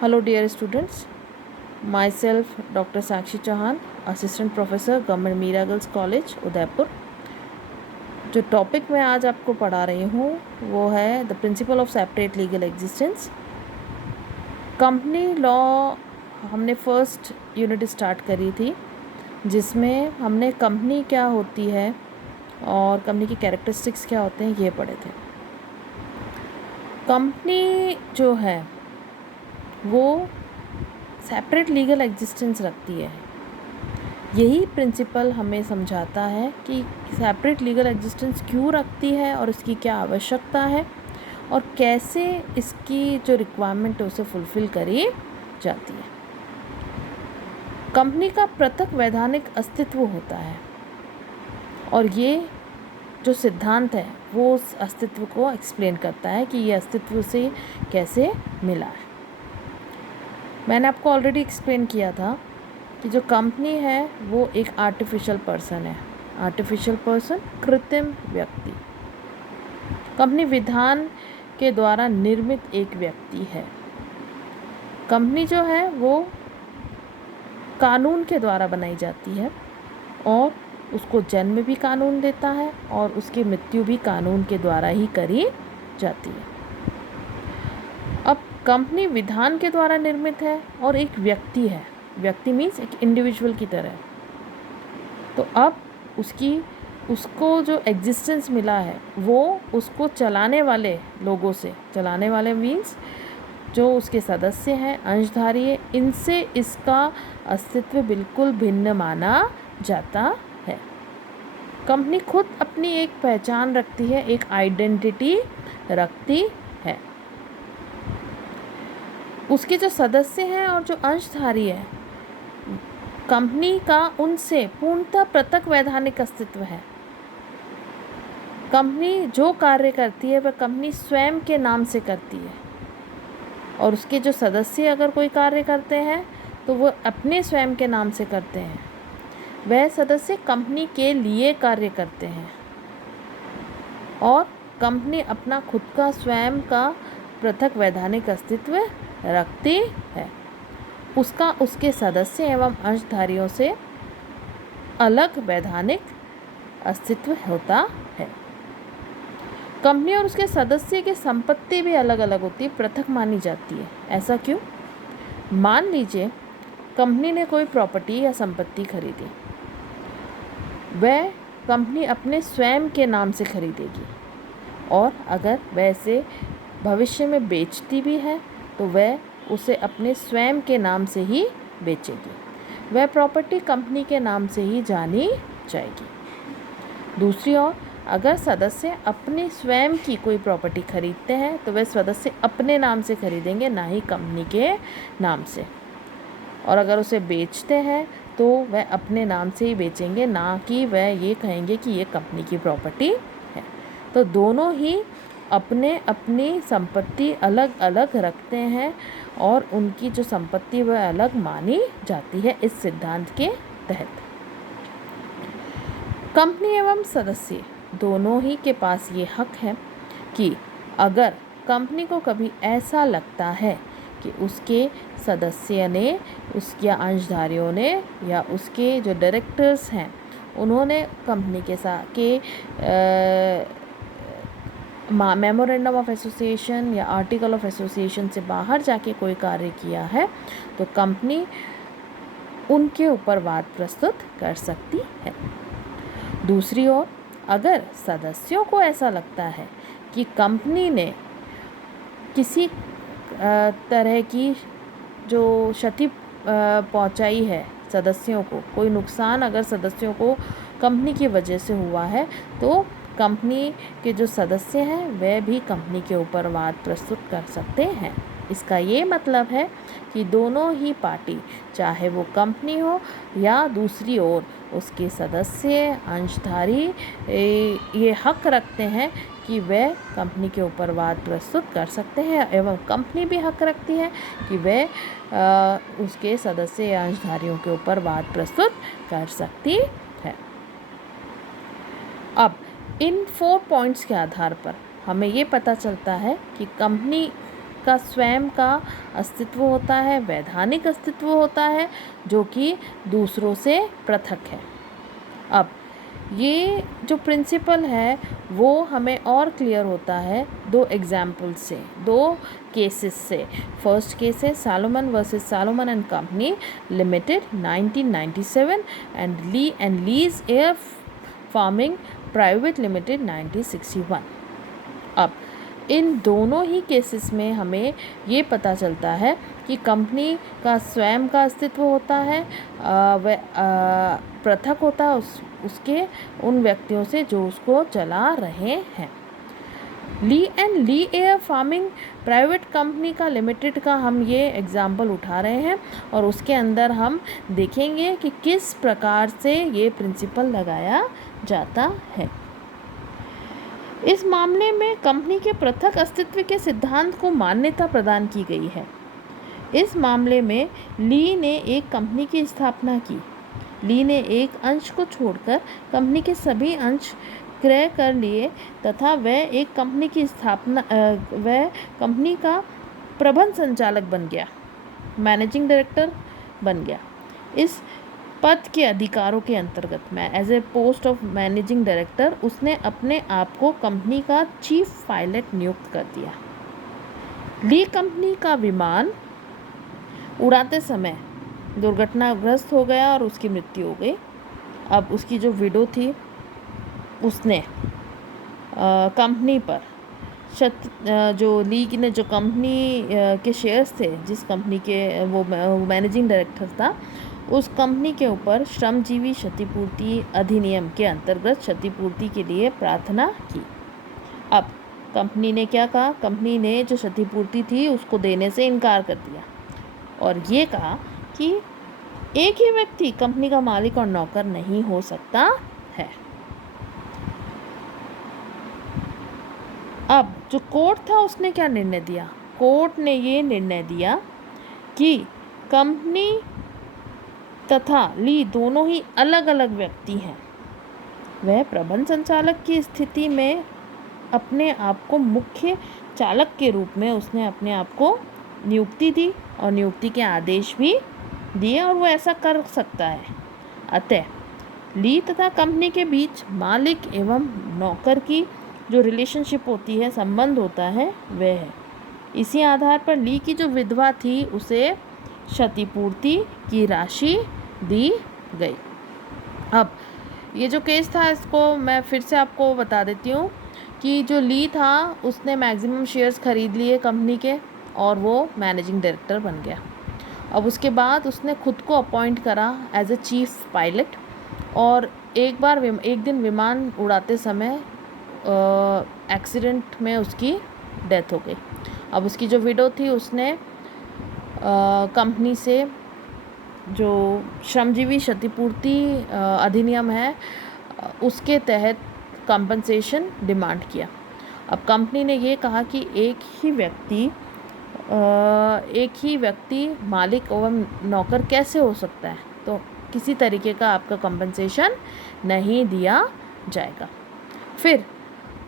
Hello dear students, myself Dr. Sakshi Chauhan, Assistant Professor Government Meera Girls College Udaipur. जो topic मैं आज आपको पढ़ा रही हूँ वो है the principle of separate legal existence. Company law हमने फर्स्ट यूनिट स्टार्ट करी थी, जिसमें हमने कंपनी क्या होती है और कंपनी की कैरेक्टरिस्टिक्स क्या होते हैं ये पढ़े थे। कंपनी जो है वो सेपरेट लीगल एग्जिस्टेंस रखती है। यही प्रिंसिपल हमें समझाता है कि सेपरेट लीगल एग्जिस्टेंस क्यों रखती है और इसकी क्या आवश्यकता है और कैसे इसकी जो रिक्वायरमेंट है उसे फुलफ़िल करी जाती है। कंपनी का पृथक वैधानिक अस्तित्व होता है और ये जो सिद्धांत है वो उस अस्तित्व को एक्सप्लेन करता है कि ये अस्तित्व से कैसे मिला है। मैंने आपको ऑलरेडी एक्सप्लेन किया था कि जो कंपनी है वो एक आर्टिफिशियल पर्सन है। आर्टिफिशियल पर्सन, कृत्रिम व्यक्ति। कंपनी विधान के द्वारा निर्मित एक व्यक्ति है। कंपनी जो है वो कानून के द्वारा बनाई जाती है और उसको जन्म भी कानून देता है और उसकी मृत्यु भी कानून के द्वारा ही करी जाती है। अब कंपनी विधान के द्वारा निर्मित है और एक व्यक्ति है। व्यक्ति मीन्स एक इंडिविजुअल की तरह। तो अब उसको जो एग्जिस्टेंस मिला है वो उसको चलाने वाले लोगों से, चलाने वाले मीन्स जो उसके सदस्य हैं, अंशधारी है, इनसे इसका अस्तित्व बिल्कुल भिन्न माना जाता है। कंपनी खुद अपनी एक पहचान रखती है, एक आइडेंटिटी रखती है। उसके जो सदस्य हैं और जो अंशधारी है, कंपनी का उनसे पूर्णतः पृथक वैधानिक अस्तित्व है। कंपनी जो कार्य करती है वह कंपनी स्वयं के नाम से करती है और उसके जो सदस्य अगर कोई कार्य करते हैं तो वो अपने स्वयं के नाम से करते हैं। वह सदस्य कंपनी के लिए कार्य करते हैं और कंपनी अपना खुद का स्वयं का पृथक वैधानिक अस्तित्व रखती है। उसका उसके सदस्य एवं अंशधारियों से अलग वैधानिक अस्तित्व होता है। कंपनी और उसके सदस्य की संपत्ति भी अलग अलग होती है, पृथक मानी जाती है। ऐसा क्यों? मान लीजिए कंपनी ने कोई प्रॉपर्टी या संपत्ति खरीदी, वह कंपनी अपने स्वयं के नाम से खरीदेगी और अगर वह इसे भविष्य में बेचती भी है तो वह उसे अपने स्वयं के नाम से ही बेचेगी। वह प्रॉपर्टी कंपनी के नाम से ही जानी जाएगी। दूसरी ओर अगर सदस्य अपनी स्वयं की कोई प्रॉपर्टी खरीदते हैं तो वह सदस्य अपने नाम से खरीदेंगे, ना ही कंपनी के नाम से। और अगर उसे बेचते हैं तो वह अपने नाम से ही बेचेंगे, ना कि वह ये कहेंगे कि ये कंपनी की प्रॉपर्टी है। तो दोनों ही अपनी संपत्ति अलग अलग रखते हैं और उनकी जो संपत्ति वह अलग मानी जाती है इस सिद्धांत के तहत। कंपनी एवं सदस्य दोनों ही के पास ये हक है कि अगर कंपनी को कभी ऐसा लगता है कि उसके सदस्य ने, उसके अंशधारियों ने या उसके जो डायरेक्टर्स हैं उन्होंने कंपनी के साथ के मेमोरेंडम ऑफ एसोसिएशन या आर्टिकल ऑफ एसोसिएशन से बाहर जाके कोई कार्य किया है तो कंपनी उनके ऊपर वाद प्रस्तुत कर सकती है। दूसरी ओर अगर सदस्यों को ऐसा लगता है कि कंपनी ने किसी तरह की जो क्षति पहुंचाई है सदस्यों को, कोई नुकसान अगर सदस्यों को कंपनी की वजह से हुआ है तो कंपनी के जो सदस्य हैं वह भी कंपनी के ऊपर वाद प्रस्तुत कर सकते हैं। इसका ये मतलब है कि दोनों ही पार्टी, चाहे वो कंपनी हो या दूसरी ओर उसके सदस्य, अंशधारी, ये हक रखते हैं कि वह कंपनी के ऊपर वाद प्रस्तुत कर सकते हैं एवं कंपनी भी हक रखती है कि वह उसके सदस्य या अंशधारियों के ऊपर वाद प्रस्तुत कर सकती है। अब इन 4 पॉइंट्स के आधार पर हमें ये पता चलता है कि कंपनी का स्वयं का अस्तित्व होता है, वैधानिक अस्तित्व होता है, जो कि दूसरों से पृथक है। अब ये जो प्रिंसिपल है वो हमें और क्लियर होता है दो एग्जाम्पल से, दो केसेस से। फर्स्ट केस है Salomon versus Salomon and company limited 1997 and lease air farming private limited 1961। अब इन दोनों ही केसेस में हमें ये पता चलता है कि कंपनी का स्वयं का अस्तित्व होता है, वह पृथक होता है उसके उन व्यक्तियों से जो उसको चला रहे हैं। ली एयर फार्मिंग प्राइवेट कंपनी का लिमिटेड का हम ये एग्जाम्पल उठा रहे हैं और उसके अंदर हम देखेंगे कि किस प्रकार से ये प्रिंसिपल लगाया जाता है। इस मामले में कंपनी के पृथक अस्तित्व के सिद्धांत को मान्यता प्रदान की गई है। इस मामले में ली ने एक कंपनी की स्थापना की। ली ने एक अंश को छोड़कर कंपनी के सभी अंश क्रय कर लिए तथा वह कंपनी का प्रबंध संचालक बन गया, मैनेजिंग डायरेक्टर बन गया। इस पद के अधिकारों के अंतर्गत में as a post of managing director उसने अपने आप को कंपनी का चीफ पायलट नियुक्त कर दिया। ली कंपनी का विमान उड़ाते समय दुर्घटनाग्रस्त हो गया और उसकी मृत्यु हो गई। अब उसकी जो विडो थी उसने कंपनी पर जो ली ने जो कंपनी के शेयर्स थे, जिस कंपनी के वो मैनेजिंग डायरेक्टर था, उस कंपनी के ऊपर श्रमजीवी क्षतिपूर्ति अधिनियम के अंतर्गत क्षतिपूर्ति के लिए प्रार्थना की। अब कंपनी ने क्या कहा? कंपनी ने जो क्षतिपूर्ति थी उसको देने से इनकार कर दिया और ये कहा कि एक ही व्यक्ति कंपनी का मालिक और नौकर नहीं हो सकता है। अब जो कोर्ट था उसने क्या निर्णय दिया? कोर्ट ने ये निर्णय दिया कि कंपनी तथा ली दोनों ही अलग अलग व्यक्ति हैं। वह प्रबंध संचालक की स्थिति में अपने आप को मुख्य चालक के रूप में उसने अपने आप को नियुक्ति दी और नियुक्ति के आदेश भी दिए और वो ऐसा कर सकता है। अतः ली तथा कंपनी के बीच मालिक एवं नौकर की जो रिलेशनशिप होती है, संबंध होता है, वह है। इसी आधार पर ली की जो विधवा थी उसे क्षतिपूर्ति की राशि दी गई। अब ये जो केस था इसको मैं फिर से आपको बता देती हूँ कि जो ली था उसने मैक्सिमम शेयर्स खरीद लिए कंपनी के और वो मैनेजिंग डायरेक्टर बन गया। अब उसके बाद उसने खुद को अपॉइंट करा एज ए चीफ पायलट और एक दिन विमान उड़ाते समय एक्सीडेंट में उसकी डेथ हो गई। अब उसकी जो विडो थी उसने कंपनी से जो श्रमजीवी क्षतिपूर्ति अधिनियम है उसके तहत कंपनसेशन डिमांड किया। अब कंपनी ने ये कहा कि एक ही व्यक्ति मालिक एवं नौकर कैसे हो सकता है, तो किसी तरीके का आपका कंपनसेशन नहीं दिया जाएगा। फिर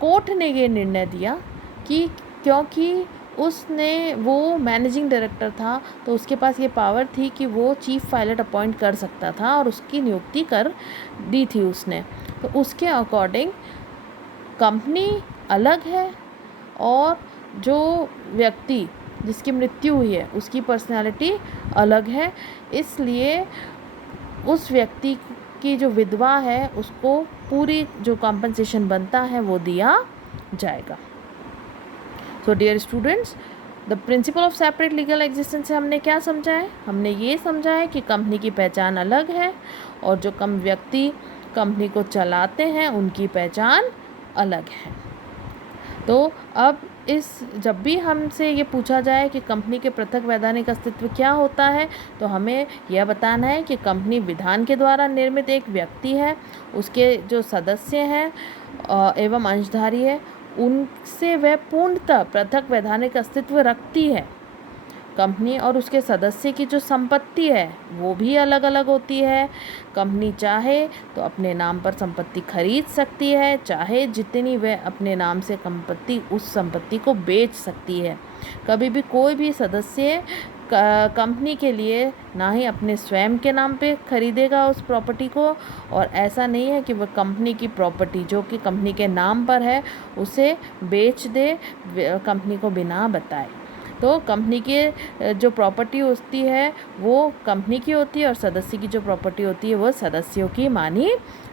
कोर्ट ने ये निर्णय दिया कि क्योंकि वो मैनेजिंग डायरेक्टर था तो उसके पास ये पावर थी कि वो चीफ पायलट अपॉइंट कर सकता था और उसकी नियुक्ति कर दी थी उसने, तो उसके अकॉर्डिंग कंपनी अलग है और जो व्यक्ति जिसकी मृत्यु हुई है उसकी पर्सनालिटी अलग है, इसलिए उस व्यक्ति की जो विधवा है उसको पूरी जो कंपनसेशन बनता है वो दिया जाएगा। So dear students, the principle of separate legal existence से हमने क्या समझा है? हमने ये समझा है कि कंपनी की पहचान अलग है और जो व्यक्ति कंपनी को चलाते हैं उनकी पहचान अलग है। तो अब जब भी हमसे ये पूछा जाए कि कंपनी के पृथक वैधानिक अस्तित्व क्या होता है, तो हमें यह बताना है कि कंपनी विधान के द्वारा निर्मित एक व्यक्ति है, उसके जो सदस्य हैं एवं अंशधारी है उनसे वह पूर्णतः पृथक वैधानिक अस्तित्व रखती है कंपनी और उसके सदस्य की जो संपत्ति है वो भी अलग अलग होती है। कंपनी चाहे तो अपने नाम पर संपत्ति खरीद सकती है, चाहे जितनी वह अपने नाम से उस संपत्ति को बेच सकती है। कभी भी कोई भी सदस्य कंपनी के लिए ना ही अपने स्वयं के नाम पे खरीदेगा उस प्रॉपर्टी को, और ऐसा नहीं है कि वह कंपनी की प्रॉपर्टी जो कि कंपनी के नाम पर है उसे बेच दे कंपनी को बिना बताए। तो कंपनी की जो प्रॉपर्टी होती है वो कंपनी की होती है और सदस्य की जो प्रॉपर्टी होती है वो सदस्यों की मानी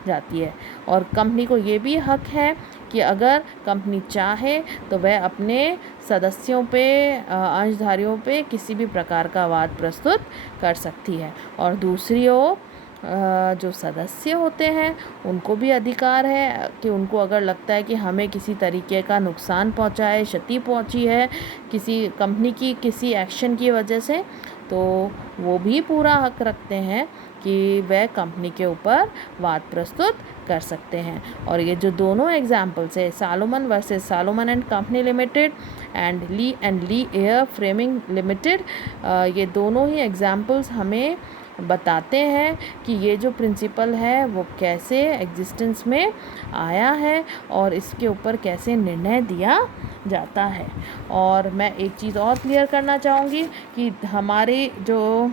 जाती है। और कंपनी को ये भी हक है कि अगर कंपनी चाहे तो वह अपने सदस्यों पे अंशधारियों पे किसी भी प्रकार का वाद प्रस्तुत कर सकती है। और दूसरी ओर जो सदस्य होते हैं उनको भी अधिकार है कि उनको अगर लगता है कि हमें किसी तरीके का नुकसान पहुंचा है, क्षति पहुंची है किसी कंपनी की किसी एक्शन की वजह से, तो वो भी पूरा हक रखते हैं कि वह कंपनी के ऊपर वाद प्रस्तुत कर सकते हैं। और ये जो दोनों एग्जाम्पल्स है, Salomon versus Salomon and company limited and Lee air framing limited, ये दोनों ही एग्जाम्पल्स हमें बताते हैं कि ये जो प्रिंसिपल है वो कैसे एग्जिस्टेंस में आया है और इसके ऊपर कैसे निर्णय दिया जाता है। और मैं एक चीज़ और क्लियर करना चाहूँगी कि हमारे जो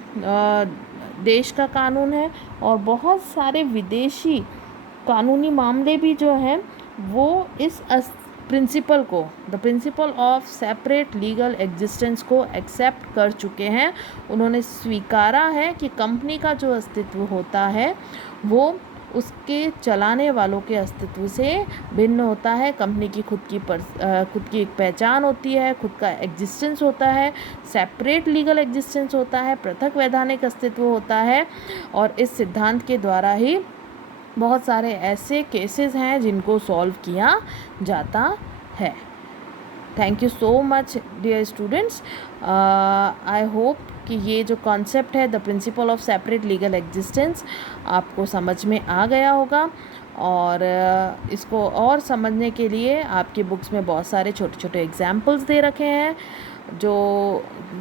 देश का कानून है और बहुत सारे विदेशी कानूनी मामले भी जो हैं वो इस प्रिंसिपल को, the principle of separate legal existence को एक्सेप्ट कर चुके हैं। उन्होंने स्वीकारा है कि कंपनी का जो अस्तित्व होता है वो उसके चलाने वालों के अस्तित्व से भिन्न होता है। कंपनी की खुद की एक पहचान होती है, खुद का एग्जिस्टेंस होता है, सेपरेट लीगल एग्जिस्टेंस होता है, पृथक वैधानिक अस्तित्व होता है। और इस सिद्धांत के द्वारा ही बहुत सारे ऐसे केसेस हैं जिनको सॉल्व किया जाता है। Thank you so much dear students. I hope कि ये जो कॉन्सेप्ट है the principle of separate legal existence आपको समझ में आ गया होगा। और इसको और समझने के लिए आपकी बुक्स में बहुत सारे छोटे छोटे एग्जाम्पल्स दे रखे हैं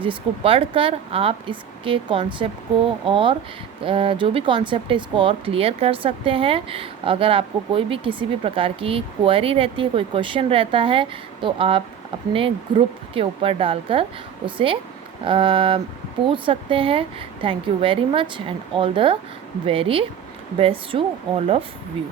जिसको पढ़कर आप इसके कॉन्सेप्ट को और जो भी कॉन्सेप्ट है इसको और क्लियर कर सकते हैं। अगर आपको कोई भी किसी भी प्रकार की क्वेरी रहती है, कोई क्वेश्चन रहता है, तो आप अपने ग्रुप के ऊपर डालकर उसे पूछ सकते हैं। Thank you very much and all the very best to all of you.